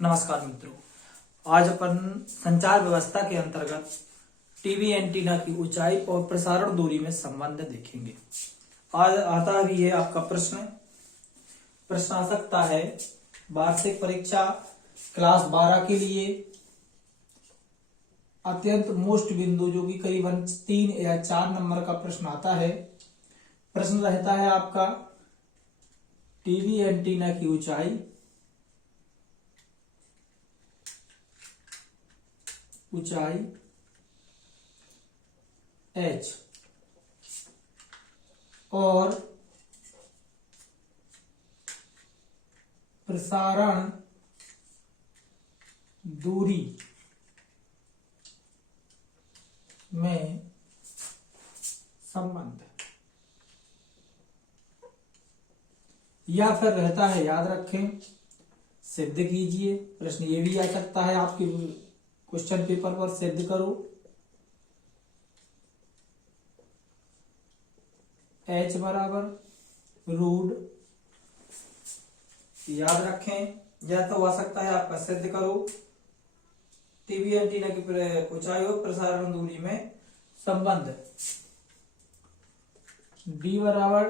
नमस्कार मित्रों, आज अपन संचार व्यवस्था के अंतर्गत टीवी एंटीना की ऊंचाई और प्रसारण दूरी में संबंध देखेंगे। आज आता भी है आपका प्रश्न आ सकता है वार्षिक परीक्षा क्लास 12 के लिए अत्यंत मोस्ट बिंदु जो कि करीबन 3 या 4 नंबर का प्रश्न आता है। प्रश्न रहता है आपका टीवी एंटीना की ऊंचाई h और प्रसारण दूरी में संबंध, या फिर रहता है याद रखें सिद्ध कीजिए। प्रश्न ये भी आ सकता है आपके क्वेश्चन पेपर पर, सिद्ध करो। h बराबर रूट, याद रखें। या तो आ सकता है आपका सिद्ध करो टीवी एंटीना की ऊंचाई और प्रसारण दूरी में संबंध। d बराबर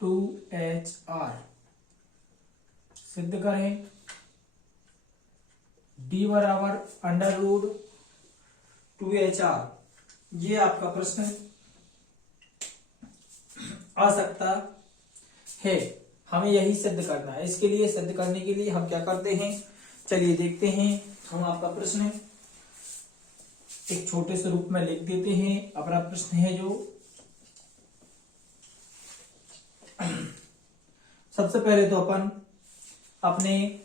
2HR, सिद्ध करें। d बराबर अंडर रूट 2HR, ये आपका प्रश्न आ सकता है। हमें यही सिद्ध करना है। इसके लिए सिद्ध करने के लिए हम क्या करते हैं, चलिए देखते हैं। हम आपका प्रश्न एक छोटे से रूप में लिख देते हैं। अपना प्रश्न है जो सबसे पहले तो अपन अपने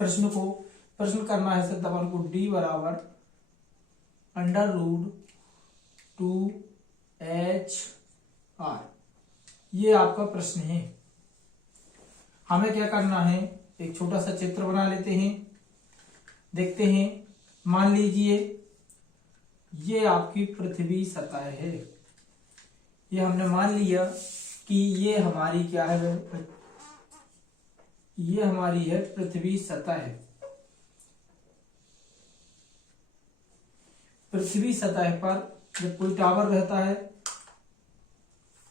प्रश्न करना है सिद्ध अपन को d बराबर अंडर रूट 2HR, ये आपका प्रश्न है। हमें क्या करना है, एक छोटा सा चित्र बना लेते हैं, देखते हैं। मान लीजिए ये आपकी पृथ्वी सतह है। ये हमने मान लिया कि ये हमारी क्या है, ये हमारी है पृथ्वी सतह है। पृथ्वी सतह पर जब कोई टावर रहता है,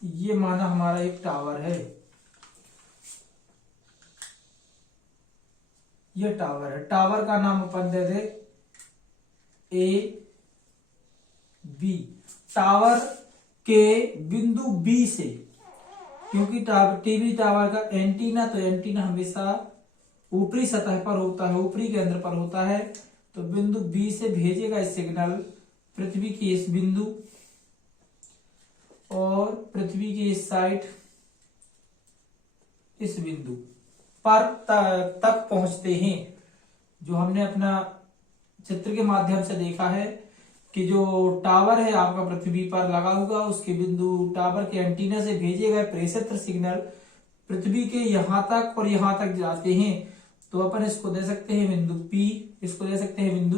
ये माना हमारा एक टावर है, ये टावर है। टावर का नाम अपन दे दे B। टावर के बिंदु B से, क्योंकि टीवी टावर का एंटीना, तो एंटीना हमेशा ऊपरी सतह पर होता है, ऊपरी केंद्र पर होता है। तो बिंदु B से भेजेगा सिग्नल पृथ्वी के इस बिंदु और पृथ्वी की इस साइड इस बिंदु पर तक पहुंचते हैं। जो हमने अपना चित्र के माध्यम से देखा है कि जो टावर है आपका पृथ्वी पर लगा हुआ, उसके बिंदु टावर के एंटीना से भेजे गए प्रेषित सिग्नल पृथ्वी के यहां तक और यहां तक जाते हैं। तो अपन इसको दे सकते हैं बिंदु P, इसको दे सकते हैं बिंदु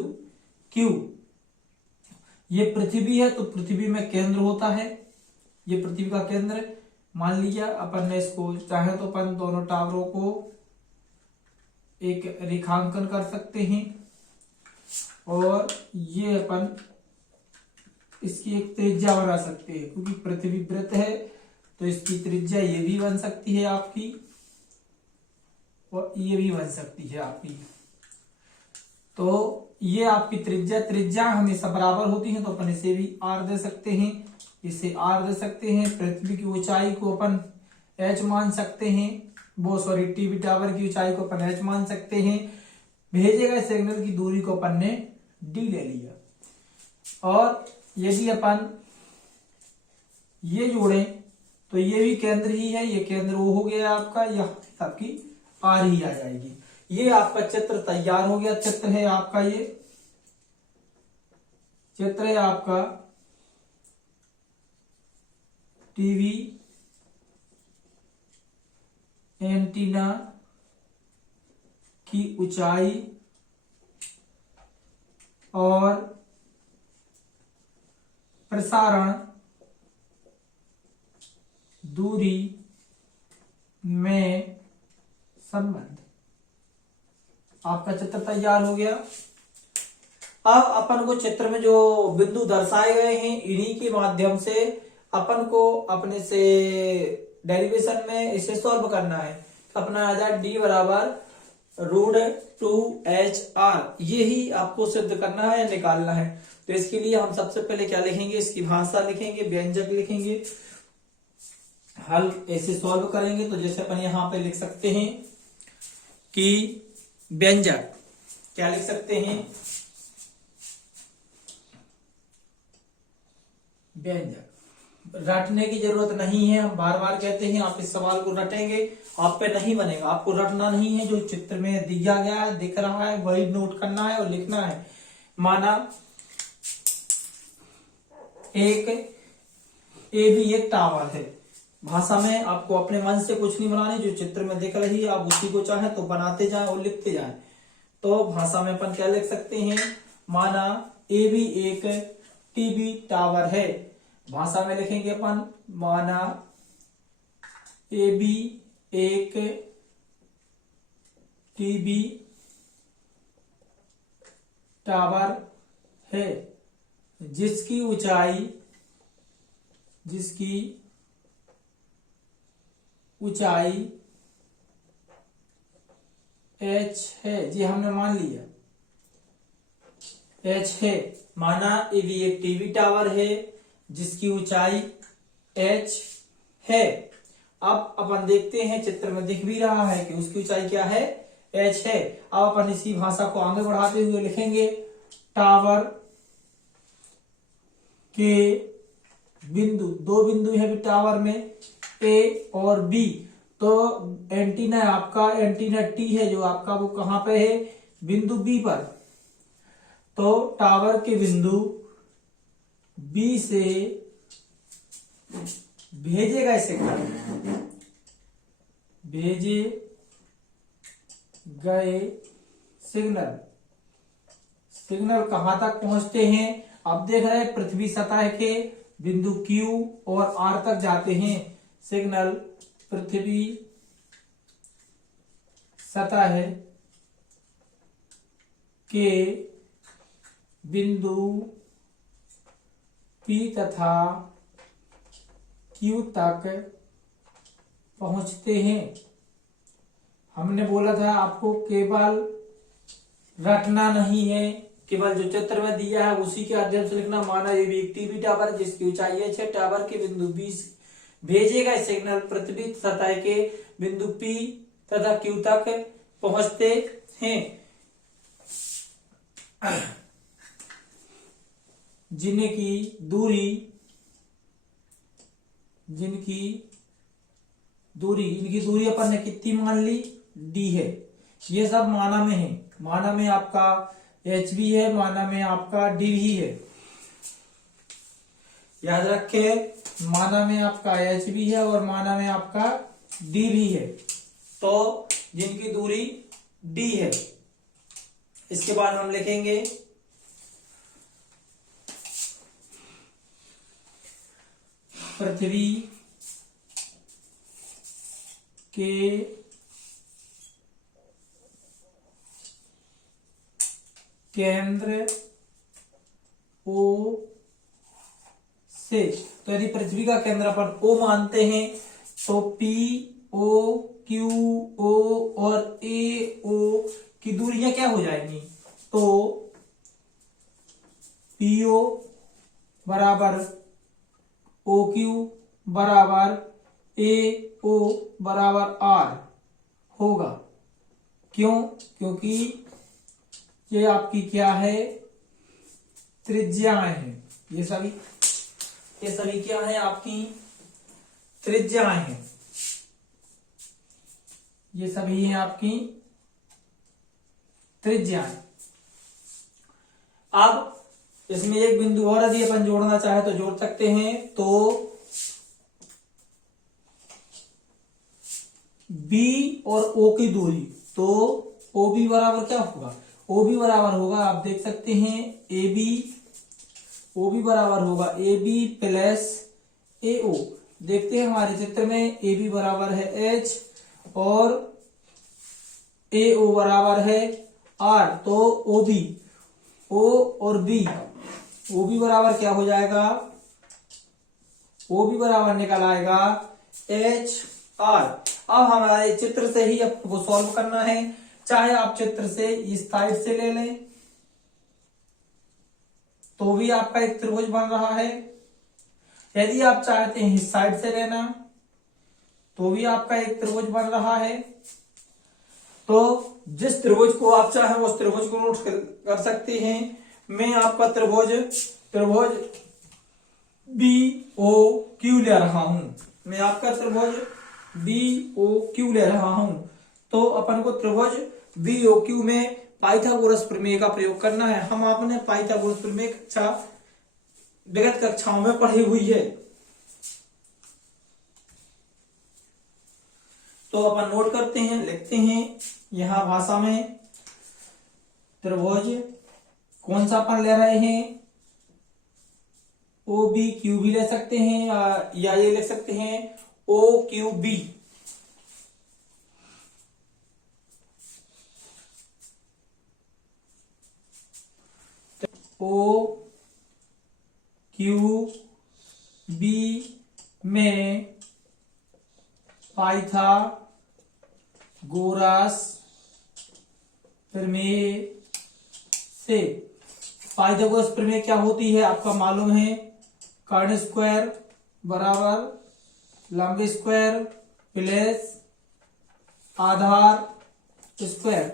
Q। ये पृथ्वी है तो पृथ्वी में केंद्र होता है, ये पृथ्वी का केंद्र मान लिया। अपन ने इसको चाहे तो अपन दोनों टावरों को एक रेखांकन कर सकते हैं और ये अपन इसकी एक त्रिज्या बना सकते हैं, क्योंकि पृथ्वी वृत्त है तो इसकी त्रिज्या ये भी बन सकती है आपकी और ये भी बन सकती है आपकी। तो ये आपकी त्रिज्या हमेशा बराबर होती है, तो अपन इसे भी R दे सकते हैं, इसे R दे सकते हैं। पृथ्वी की ऊंचाई को अपन H मान सकते हैं, टीवी टावर की ऊंचाई को अपन H मान सकते हैं। भेजे गए सिग्नल की दूरी को अपन ने D ले लिया। और यदि अपन ये जोड़ें तो ये भी केंद्र ही है, ये केंद्र वो हो गया आपका, यह आपकी R ही आ जाएगी। ये आपका चित्र तैयार हो गया। चित्र है आपका, ये चित्र है आपका टीवी एंटीना की ऊंचाई और प्रसारण दूरी में संबंध। आपका चित्र तैयार हो गया। अब अपन को चित्र में जो बिंदु दर्शाए गए हैं इन्हीं के माध्यम से अपन को अपने से डेरिवेशन में इसे सॉल्व करना है। अपना आ जाए डी बराबर √2HR, यही आपको सिद्ध करना है या निकालना है। तो इसके लिए हम सबसे पहले क्या लिखेंगे, इसकी भाषा लिखेंगे, व्यंजक लिखेंगे, हल ऐसे सॉल्व करेंगे। तो जैसे अपन यहां पे लिख सकते हैं कि व्यंजक क्या लिख सकते हैं, व्यंजक रटने की जरूरत नहीं है। हम बार बार कहते हैं आप इस सवाल को रटेंगे, आप पे नहीं बनेगा। आपको रटना नहीं है, जो चित्र में दिया गया है दिख रहा है वही नोट करना है और लिखना है। माना एक एक टावर है। भाषा में आपको अपने मन से कुछ नहीं बनानी, जो चित्र में दिख रही है आप उसी को चाहे तो बनाते जाएं और लिखते जाएं। तो भाषा में अपन क्या लिख सकते हैं, माना ए भी एक टीवी टावर है। भाषा में लिखेंगे अपन, माना ए बी एक टीवी टावर है जिसकी ऊंचाई h है। जी हमने मान लिया h है। माना ये भी एक टीवी टावर है जिसकी ऊंचाई h है। अब अपन देखते हैं चित्र में दिख भी रहा है कि उसकी ऊंचाई क्या है, h है। अब अपन इसी भाषा को आगे बढ़ाते हुए लिखेंगे, टावर के बिंदु, दो बिंदु है टावर में A और B। तो एंटीना आपका एंटीना T है जो आपका वो कहां पे है, बिंदु B पर। तो टावर के बिंदु B से भेजे गए सिग्नल कहां तक पहुंचते हैं। अब देख रहे हैं पृथ्वी सतह के बिंदु Q और R तक जाते हैं सिग्नल। पृथ्वी सतह के बिंदु P तथा Q तक पहुंचते हैं। हमने बोला था आपको केवल रटना नहीं है, केवल जो चित्र में दिया है उसी के माध्यम से लिखना। माना ये भी एक टीवी टावर जिसकी ऊंचाई है, टावर के बिंदु 20 भेजे गए सिग्नल पृथ्वी सतह के बिंदु P तथा Q तक पहुंचते हैं, जिनकी दूरी अपन ने कितनी मान ली, D है। ये सब माना में है। माना में आपका H भी है, माना में आपका D भी है। याद रखे, माना में आपका H भी है और माना में आपका D भी है। तो जिनकी दूरी D है। इसके बाद हम लिखेंगे पृथ्वी के केंद्र O से। तो यदि पृथ्वी का केंद्र अपन O मानते हैं तो P O Q O और A O की दूरियां क्या हो जाएंगी, तो PO बराबर OQ बराबर AO बराबर R होगा। क्यों, क्योंकि ये आपकी क्या है, त्रिज्याएं हैं। ये सभी क्या है, आपकी त्रिज्याएं हैं। ये सभी है आपकी त्रिज्याएं। अब इसमें एक बिंदु और यदि अपन जोड़ना चाहे तो जोड़ सकते हैं। तो B और O की दूरी, तो OB बराबर क्या होगा, OB बराबर होगा, आप देख सकते हैं OB बराबर होगा AB प्लस AO। देखते हैं हमारे चित्र में AB बराबर है H और AO बराबर है आर, तो ओ बी, ओ और बी, ओ बी बराबर क्या हो जाएगा, ओ बी बराबर निकल आएगा एच आर। अब हमारे चित्र से ही आपको सॉल्व करना है, चाहे आप चित्र से इस साइड से ले लें तो भी आपका एक त्रिभुज बन रहा है, यदि आप चाहते हैं इस साइड से लेना तो भी आपका एक त्रिभुज बन रहा है। तो जिस त्रिभुज को आप चाहें उस त्रिभुज को नोट कर सकते हैं। मैं आपका त्रिभुज बी ओ क्यू ले रहा हूं, मैं आपका त्रिभुज बी ओ क्यू ले रहा हूं। तो अपन को त्रिभुज बी ओ क्यू में पाइथागोरस प्रमेय का प्रयोग करना है। हम आपने पाइथागोरस प्रमेय कक्षा विगत कक्षाओं में पढ़ी हुई है, तो अपन नोट करते हैं, लिखते हैं यहां भाषा में। त्रिभुज कौन सा अपन ले रहे हैं, ओ बी क्यू भी ले सकते हैं या ये लिख सकते हैं O Q B. O Q B में पाइथागोरस प्रमेय से, पाइथागोरस प्रमेय क्या होती है आपका मालूम है, कर्ण स्क्वायर बराबर लंब स्क्वायर प्लस आधार स्क्वायर।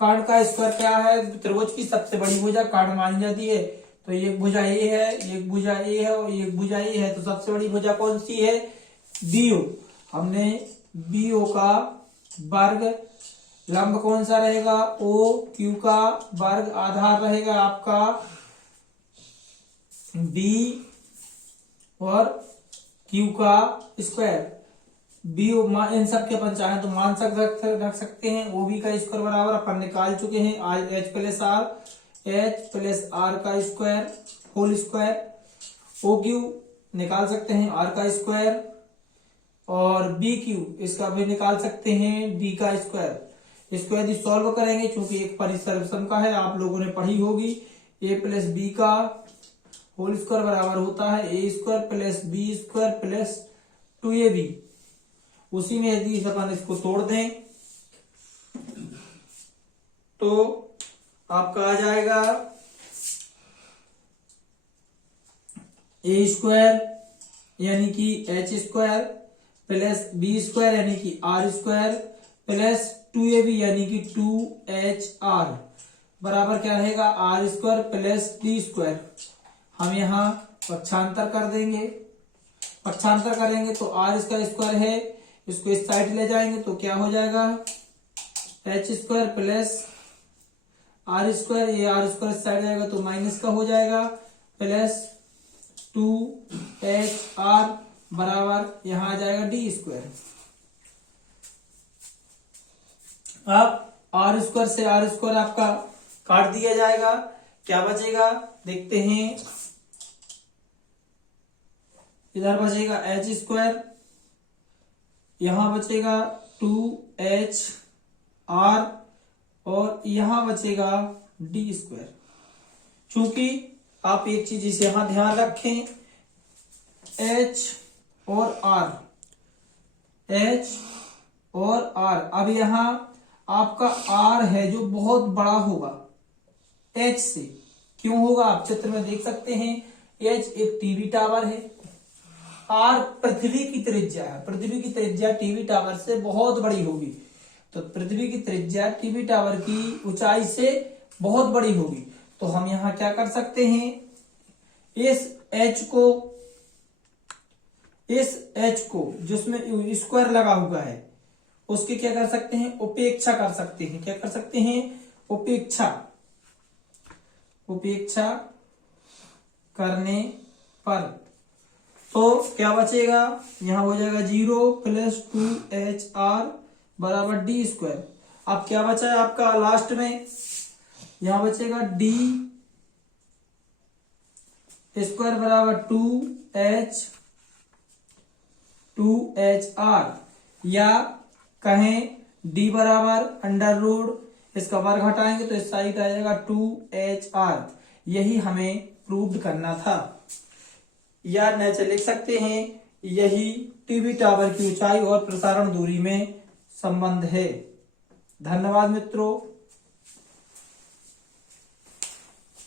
कर्ण का स्क्वायर क्या है, त्रिभुज की सबसे बड़ी भुजा कर्ण मानी जाती है। तो एक भुजा ए है, एक भुजा ए है और एक भुजा ए है, तो सबसे बड़ी भुजा कौन सी है, बीओ। हमने बीओ का वर्ग, लंब कौन सा रहेगा, ओ क्यू का वर्ग, आधार रहेगा आपका बी और क्यू का स्क्वायर। बी इन सब के अपन चाहें तो मान रख सकते हैं। ओ बी का स्क्वायर बराबर अपन निकाल चुके हैं आज एच प्लस आर का square whole square. O Q निकाल सकते हैं आर का स्क्वायर, और बी क्यू इसका भी निकाल सकते हैं डी का स्क्वायर। इसको यदि सॉल्व करेंगे, चूंकि एक परिसर का है, आप लोगों ने पढ़ी होगी, ए प्लस बी का होल स्क्वायर बराबर होता है A square plus B square plus 2ab। उसी में यदि अपन इसको तोड़ दें तो आपका आ जाएगा ए स्क्वायर यानी कि H square plus B square यानी कि आर स्क्वायर प्लस 2ab यानी कि 2hr बराबर क्या रहेगा, R square plus D square. हम यहाँ पक्षांतर कर देंगे, पक्षांतर करेंगे तो आर इसका स्क्वायर है, इसको इस साइड ले जाएंगे तो क्या हो जाएगा, H square plus R square, ये आर स्क्वायर साइड जाएगा तो माइनस का हो जाएगा, प्लस 2hr बराबर यहां आ जाएगा डी स्क्वायर। अब आर स्क्वायर से आर स्क्वायर आपका काट दिया जाएगा, क्या बचेगा देखते हैं, इधर बचेगा एच स्क्वायर, यहां बचेगा 2hr और यहां बचेगा डी स्क्वायर। चूंकि आप एक चीज इसे यहां ध्यान रखें, एच और आर, एच और आर, अब यहां आपका आर है जो बहुत बड़ा होगा एच से। क्यों होगा, आप चित्र में देख सकते हैं, एच एक टीवी टावर है, आर पृथ्वी की त्रिज्या है, पृथ्वी की त्रिज्या टीवी टावर से बहुत बड़ी होगी, तो पृथ्वी की त्रिज्या टीवी टावर की ऊंचाई से बहुत बड़ी होगी। तो हम यहां क्या कर सकते हैं, इस एच को जिसमें स्क्वायर लगा हुआ है उसकी क्या कर सकते हैं, उपेक्षा कर सकते हैं। क्या कर सकते हैं, उपेक्षा करने पर तो क्या बचेगा, यहां हो जाएगा 0 प्लस 2hr बराबर डी स्क्वायर। अब क्या बचा है आपका लास्ट में, यहां बचेगा डी स्क्वायर बराबर 2hr या कहें डी बराबर अंडर रूट इसका वर्ग हटाएंगे तो इस साइड आ जाएगा 2HR। यही हमें प्रूव करना था, या नीचे लिख सकते हैं यही टीवी टावर की ऊंचाई और प्रसारण दूरी में संबंध है। धन्यवाद मित्रों।